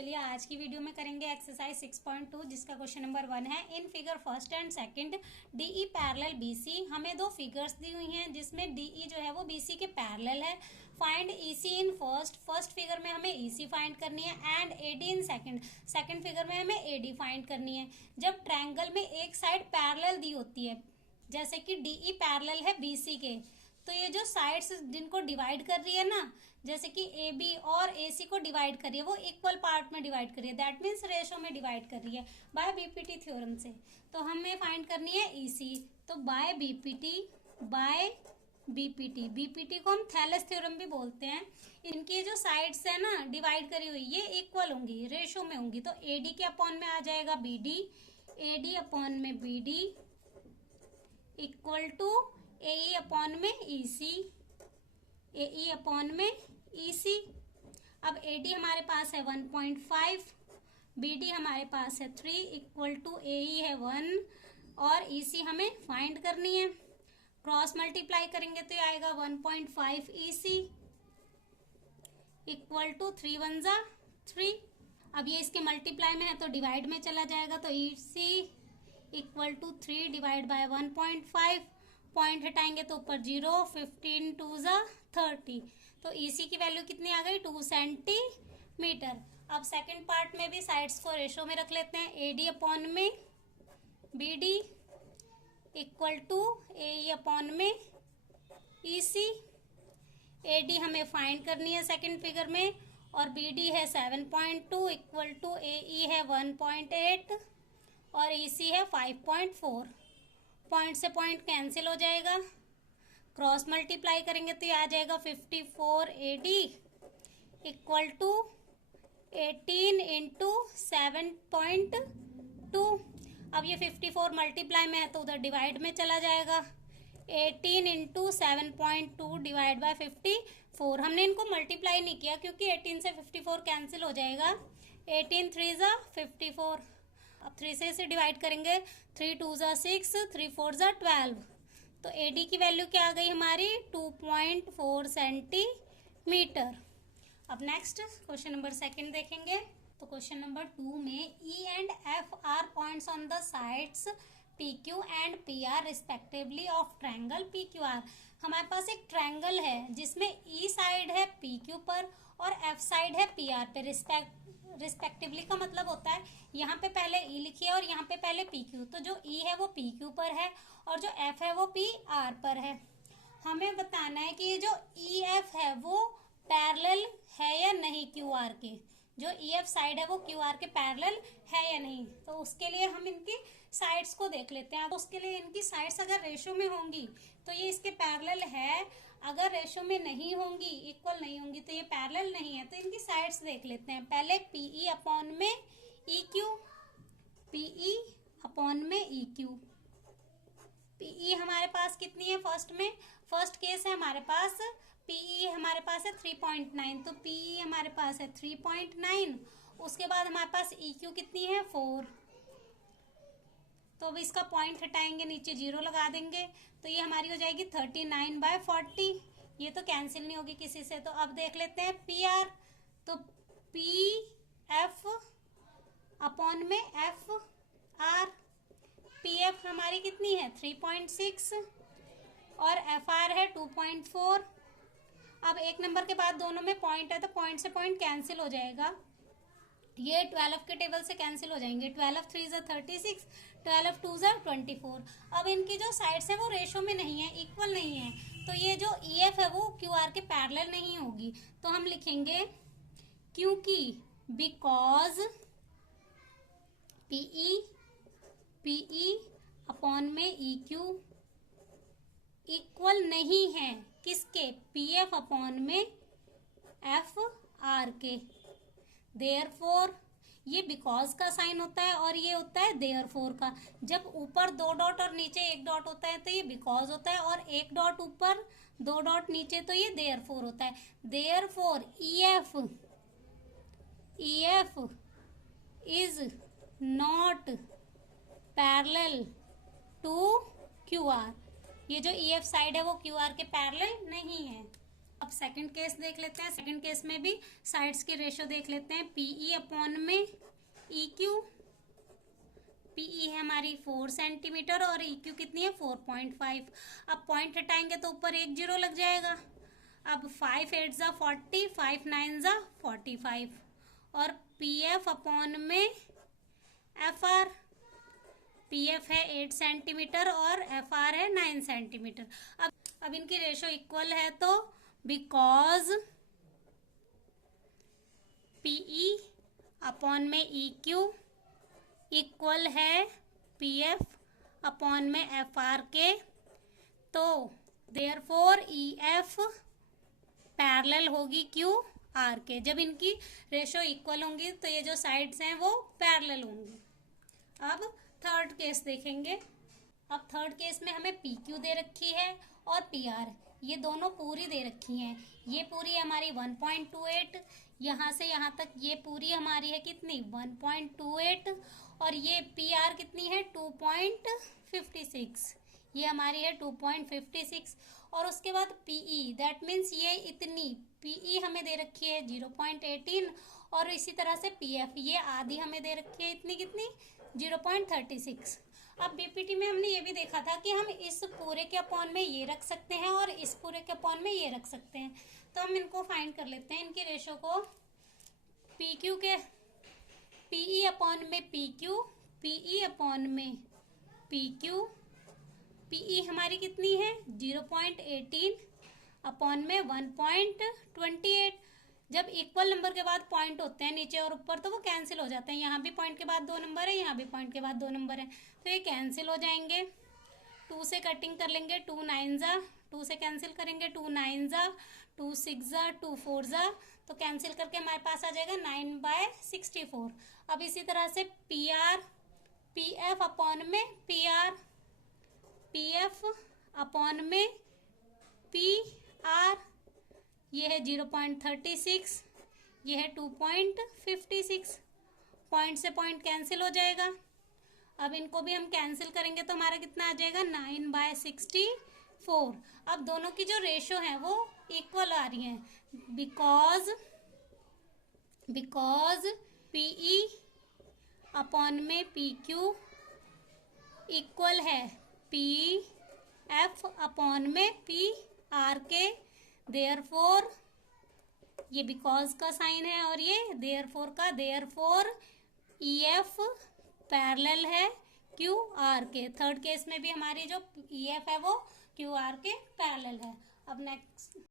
चलिए आज की वीडियो में करेंगे एक्सरसाइज 6.2 जिसका क्वेश्चन नंबर 1 है। In figure first and second DE parallel BC. हमें दो फिगर्स दी हुई हैं जिसमें डीई जो है वो बीसी के पैरेलल है। Find EC in first figure में हमें ईसी फाइंड करनी है and AD in second figure में हमें एडी फाइंड करनी है। जब ट्रायंगल में एक साइड पैरेलल दी होती है, जैसे कि डीई पैरेलल है बीसी के, तो ये जो साइड्स जिनको डिवाइड कर रही है ना, जैसे कि ए बी और ए सी को डिवाइड कर रही है, वो इक्वल पार्ट में डिवाइड कर रही है, दैट मीन्स रेशो में डिवाइड कर रही है बाय बीपीटी थ्योरम से। तो हमें फाइंड करनी है ईसी। तो बाय बीपीटी बीपीटी को हम थैलेस थ्योरम भी बोलते हैं। इनकी जो साइड्स है ना डिवाइड करी हुई, ये इक्वल होंगी, रेशो में होंगी। तो एडी के अपॉन में आ जाएगा बीडी, एडी अपॉन में BD equal to AE upon में ईसी, एई अपॉन में ईसी। अब एडी हमारे पास है 1.5, बीडी हमारे पास है 3 इक्वल टू एई है 1 और ईसी हमें फाइंड करनी है। क्रॉस मल्टीप्लाई करेंगे तो ये आएगा 1.5 ईसी इक्वल टू 3 1 जा 3। अब ये इसके मल्टीप्लाई में है तो डिवाइड में चला जाएगा, तो EC equal to 3 divide by 1.5, point हटाएंगे तो ऊपर 0, 15 2 जा 30। तो ईसी की वैल्यू कितनी आ गई 2 सेंटीमीटर। अब सेकंड पार्ट में भी साइड्स को रेशो में रख लेते हैं। एडी अपॉन में BD equal to AE upon में ईसी। एडी हमें फाइंड करनी है सेकंड फिगर में और बीडी है 7.2 इक्वल टू एई है 1.8 और ईसी है 5.4। पॉइंट से पॉइंट कैंसिल हो जाएगा, क्रॉस मल्टीप्लाई करेंगे तो ये आ जाएगा 54 एडी इक्वल टू 18 इंटू 7.2। अब ये 54 मल्टीप्लाई में है तो उधर डिवाइड में चला जाएगा। 18 इंटू 7.2 डिवाइड बाय 54। हमने इनको मल्टीप्लाई नहीं किया क्योंकि 18 से 54 कैंसिल हो जाएगा। 18 3 जा 54। अब 3 से इसे डिवाइड करेंगे, 3 2 जा 6, 3 4 जा 12। तो एडी की वैल्यू क्या आ गई हमारी 2.4 सेंटीमीटर। अब नेक्स्ट क्वेश्चन नंबर सेकंड देखेंगे। तो क्वेश्चन नंबर 2 में E and F R points on the sides P Q and P R respectively of triangle P Q R. हमारे पास एक ट्रायंगल है जिसमें ई साइड है पी क्यू पर और एफ साइड है पी आर पे। रिस्पेक्टिवली का मतलब होता है यहाँ पे पहले ई लिखिए और यहाँ पे पहले पी क्यू। तो जो ई है वो पी क्यू पर है और जो एफ है वो पी आर पर है। हमें बताना है कि ये जो ई एफ है वो पैरेलल है या नहीं क्यू आर के। जो ई एफ साइड है वो क्यू आर के पैरेलल है या नहीं। तो उसके लिए हम इनकी साइड्स को देख लेते हैं। उसके लिए इनकी साइड्स अगर रेशो में होंगी तो ये इसके पैरेलल है, अगर रेशो में नहीं होंगी, इक्वल नहीं होंगी, तो ये पैरेलल नहीं है। तो इनकी साइड्स देख लेते हैं। पहले पीई अपॉन में ई क्यू, पीई अपॉन में ई क्यू। पीई हमारे पास कितनी है फर्स्ट में, फर्स्ट केस है हमारे पास पीई हमारे पास है 3.9, तो पीई हमारे पास है 3.9। उसके बाद हमारे पास ई क्यू कितनी है 4। तो अब इसका पॉइंट हटाएंगे, नीचे 0 लगा देंगे तो ये हमारी हो जाएगी 39/40। ये तो कैंसिल नहीं होगी किसी से। तो अब देख लेते हैं पी आर। तो पी एफ अपॉन में एफ आर। पी एफ हमारी कितनी है 3.6 और एफ आर है 2.4। अब एक नंबर के बाद दोनों में पॉइंट है तो पॉइंट से पॉइंट कैंसिल हो जाएगा। ये 12 के टेबल से कैंसिल हो जाएंगे। 12 3 जा 36, 12 2 जा 24। अब इनकी जो साइड्स है वो रेशो में नहीं है, इक्वल नहीं है। तो ये जो ई एफ है वो क्यू आर के पैरेलल नहीं होगी। तो हम लिखेंगे क्योंकि बिकॉज पीई अपॉन में ई क्यू इक्वल नहीं है किसके, पी एफ अपॉन में एफ आर के। देयरफॉर, ये बिकॉज का साइन होता है और ये होता है देयरफॉर का। जब ऊपर 2 डॉट और नीचे 1 डॉट होता है तो ये बिकॉज होता है और 1 डॉट ऊपर 2 डॉट नीचे तो ये देयरफॉर होता है। Therefore E F is not parallel to Q R. ये जो ई एफ साइड है वो क्यू आर के पैरेलल नहीं है। अब सेकंड केस देख लेते हैं। सेकंड केस में भी साइड्स की रेशियो देख लेते हैं। पीई अपॉन में ई क्यू। पीई है हमारी 4 सेंटीमीटर और ई क्यू कितनी है 4.5। अब पॉइंट हटाएंगे तो ऊपर 1 0 लग जाएगा। अब 5 8 जा 40, 5 9 जा 45 और पी एफ अपॉन में एफ आर। पी एफ है 8 सेंटीमीटर और एफ आर है 9 सेंटीमीटर। अब इनकी रेशियो इक्वल है तो बिकॉज पीई अपॉन में ई क्यू इक्वल है पी एफ अपॉन में एफ आर के, तो देयरफॉर ई एफ पैरेलल होगी क्यू आर के। जब इनकी रेशियो इक्वल होंगी तो ये जो साइड्स हैं वो पैरेलल होंगी। अब थर्ड केस देखेंगे। अब थर्ड केस में हमें पी क्यू दे रखी है और पी आर, ये दोनों पूरी दे रखी हैं। ये पूरी हमारी 1.28, यहाँ से यहाँ तक ये पूरी हमारी है कितनी 1.28 और ये पी आर कितनी है 2.56, ये हमारी है 2.56। और उसके बाद पीई दैट मीन्स ये इतनी पीई हमें दे रखी है 0.18 और इसी तरह से पीएफ ये आधी हमें दे रखी है इतनी कितनी 0.36। अब बीपीटी में हमने ये भी देखा था कि हम इस पूरे के अपॉन में ये रख सकते हैं और इस पूरे के अपॉन में ये रख सकते हैं। तो हम इनको फाइंड कर लेते हैं, इनकी रेशो को। पी क्यू के पीई अपॉन में पी क्यू, पीई अपॉन में पी क्यू। पीई हमारी कितनी है 0.18 अपॉन में 1.28। जब इक्वल नंबर के बाद पॉइंट होते हैं नीचे और ऊपर तो वो कैंसिल हो जाते हैं। यहाँ भी पॉइंट के बाद 2 नंबर है, यहाँ भी पॉइंट के बाद 2 नंबर है, तो ये कैंसिल हो जाएंगे। 2 से कटिंग कर लेंगे, 2 9 जा, 2 से कैंसिल करेंगे, 2 9 जा, 2 6 जा, 2 4 जा, तो कैंसिल करके हमारे पास आ जाएगा 9/64। अब इसी तरह से P R, P F upon में P R, P F upon में पी आर, ये है 0.36, ये है 2.56। पॉइंट से पॉइंट कैंसिल हो जाएगा। अब इनको भी हम कैंसिल करेंगे तो हमारा कितना आ जाएगा 9/64। अब दोनों की जो रेशो है वो इक्वल आ रही हैं बिकॉज पीई अपॉन में पी क्यू इक्वल है पी एफ अपॉन में पी आर के। देयरफॉर ये बिकॉज का साइन है और ये देयरफॉर का, देयरफॉर ई एफ पैरेलल है क्यू आर के। थर्ड केस में भी हमारी जो ई एफ है वो क्यू आर के पैरेलल है। अब नेक्स्ट